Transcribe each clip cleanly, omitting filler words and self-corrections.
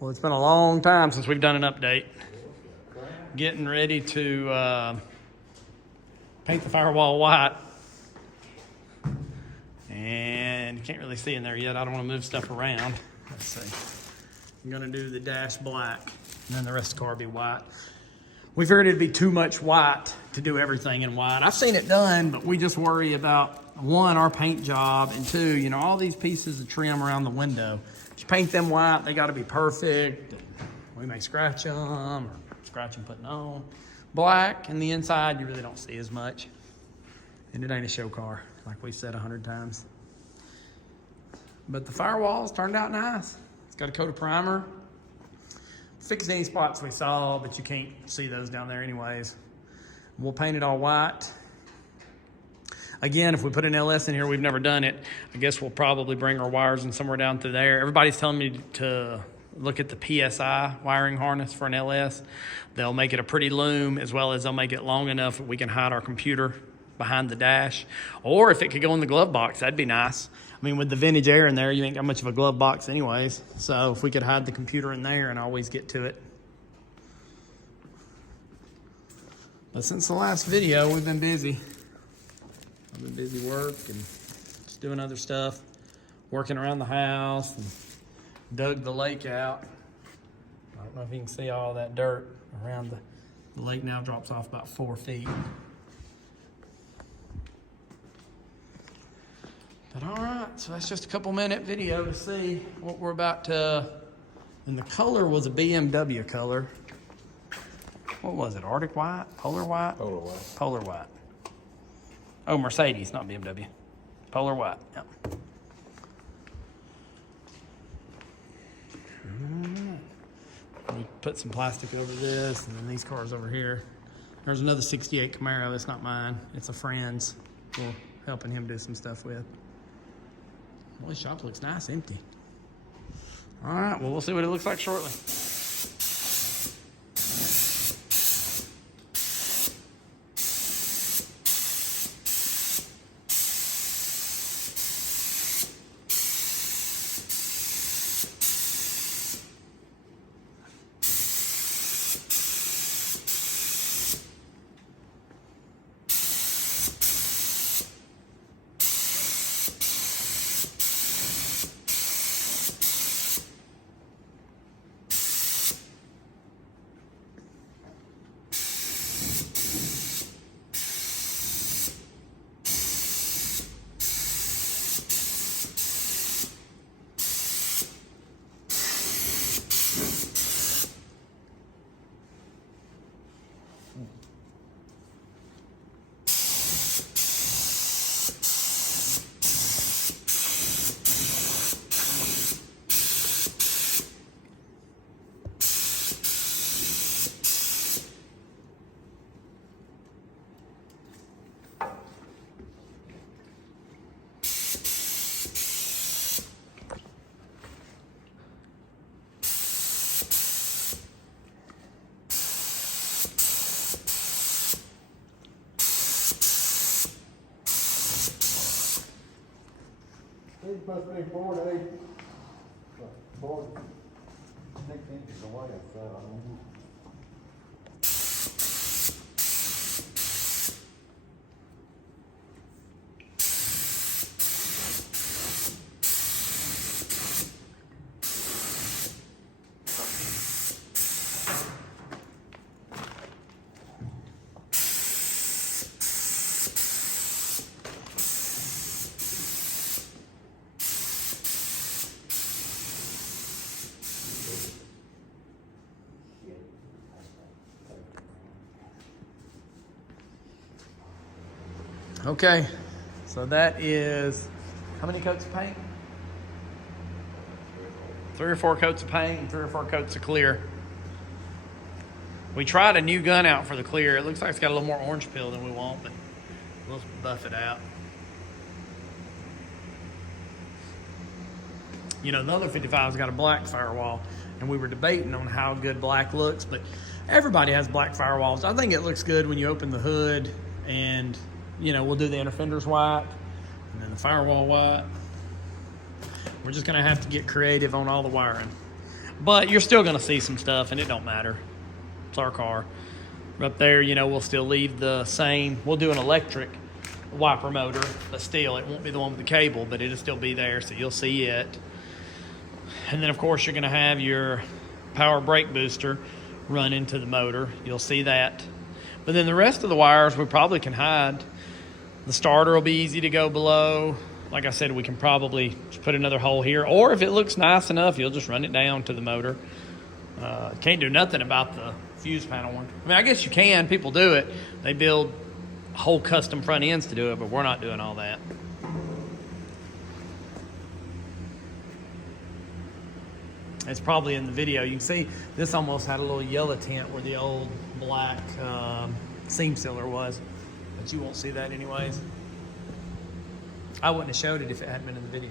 Well, it's been a long time since we've done an update. Getting ready to paint the firewall white. And you can't really see in there yet. I don't want to move stuff around. Let's see. I'm going to do the dash black, and then the rest of the car will be white. We figured it'd be too much white to do everything in white. I've seen it done, but we just worry about, one, our paint job, and two, you know, all these pieces of trim around the window. If you paint them white, they got to be perfect. We may scratch them, or scratch them putting on. Black, and the inside, you really don't see as much. And it ain't a show car, like we said 100 times. But the firewall's turned out nice. It's got a coat of primer. Fixed any spots we saw, but you can't see those down there anyways. We'll paint it all white. Again, if we put an LS in here, we've never done it. I guess we'll probably bring our wires in somewhere down through there. Everybody's telling me to look at the PSI wiring harness for an LS. They'll make it a pretty loom, as well as they'll make it long enough that we can hide our computer behind the dash. Or if it could go in the glove box, that'd be nice. I mean, with the vintage air in there, you ain't got much of a glove box anyways. So if we could hide the computer in there and always get to it. But since the last video, we've been busy. I've been busy working, just doing other stuff, working around the house, and dug the lake out. I don't know if you can see all that dirt around the lake. Now drops off about 4 feet. But all right, so that's just a couple-minute video to see what we're about to. And the color was a BMW color. What was it? Arctic white? Polar white? Polar white. Polar white. Oh, Mercedes, not BMW. Polar white. Yep. We put some plastic over this, and then these cars over here. There's another 68 Camaro. It's not mine. It's a friend's. We're helping him do some stuff with. Well, the shop looks nice, empty. All right, well, we'll see what it looks like shortly. It's supposed to be 4 to 8, 4 to 6 inches away, so I don't know. Okay, so that is, how many coats of paint? 3 or 4 coats of paint and 3 or 4 coats of clear. We tried a new gun out for the clear. It looks like it's got a little more orange peel than we want, but we'll buff it out. You know, the other 55's got a black firewall, and we were debating on how good black looks, but everybody has black firewalls. I think it looks good when you open the hood, and, you know, we'll do the inner fenders white, and then the firewall white. We're just gonna have to get creative on all the wiring. But you're still gonna see some stuff, and it don't matter. It's our car. Up there, you know, we'll still leave the same. We'll do an electric wiper motor, but still, it won't be the one with the cable, but it'll still be there, so you'll see it. And then, of course, you're gonna have your power brake booster run into the motor. You'll see that. But then the rest of the wires we probably can hide. The starter will be easy to go below. Like I said, we can probably just put another hole here, or if it looks nice enough, you'll just run it down to the motor. Can't do nothing about the fuse panel one. I mean, I guess you can. People do it. They build whole custom front ends to do it, but we're not doing all that. It's probably in the video. You can see this almost had a little yellow tint where the old black seam sealer was, but you won't see that anyways. I wouldn't have showed it if it hadn't been in the video.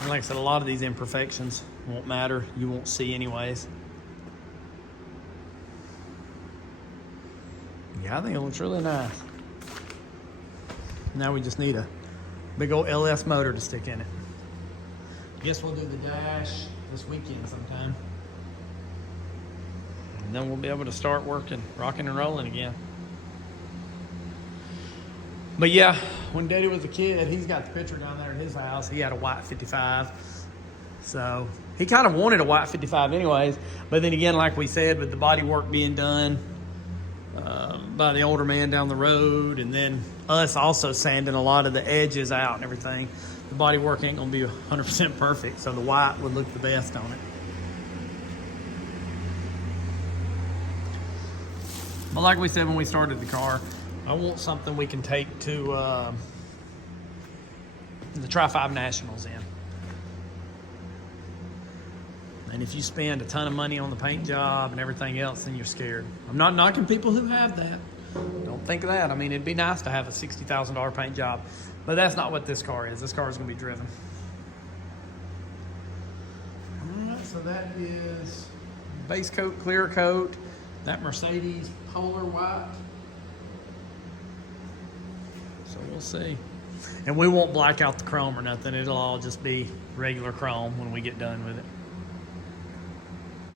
And like I said, a lot of these imperfections won't matter. You won't see anyways. Yeah, I think it looks really nice. Now we just need a big old LS motor to stick in it. Guess we'll do the dash this weekend sometime. And then we'll be able to start working, rocking and rolling again. But yeah, when Daddy was a kid, he's got the picture down there at his house. He had a white 55. So he kind of wanted a white 55 anyways. But then again, like we said, with the body work being done by the older man down the road, and then us also sanding a lot of the edges out and everything, the body work ain't gonna be 100% perfect. So the white would look the best on it. But like we said when we started the car, I want something we can take to the Tri-5 Nationals in. And if you spend a ton of money on the paint job and everything else, then you're scared. I'm not knocking people who have that. Don't think of that. I mean, it'd be nice to have a $60,000 paint job, but that's not what this car is. This car is going to be driven. All right, so that is base coat, clear coat, that Mercedes Polar white. So we'll see. And we won't black out the chrome or nothing. It'll all just be regular chrome when we get done with it.